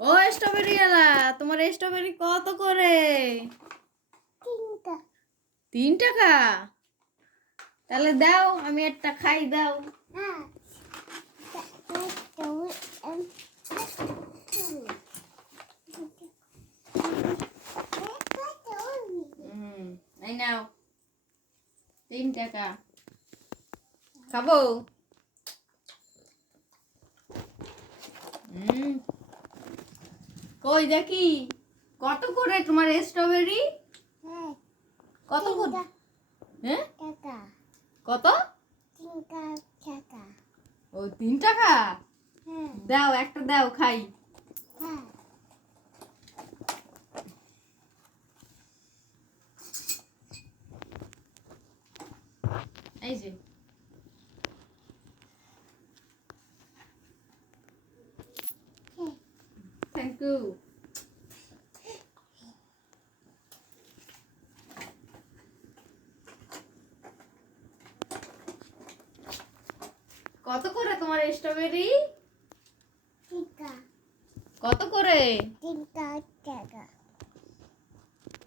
ও strawberry এলা তোমার strawberry কত করে? তিন টাকা? তাহলে দাও আমি একটা খাই দাও। হ্যাঁ। এই নাও। তিন টাকা। খাব? হুম। কই দেখি? কত করে তোমার স্ট্রবেরি হ্যাঁ। কত করে? হ্যাঁ? কত? ও তিন টাকা? হ্যাঁ। দাও একটা দাও খাই। হ্যাঁ। এই যে। থ্যাংক ইউ কত করে তোমার স্ট্রবেরি কত করে? তিনটা টাকা।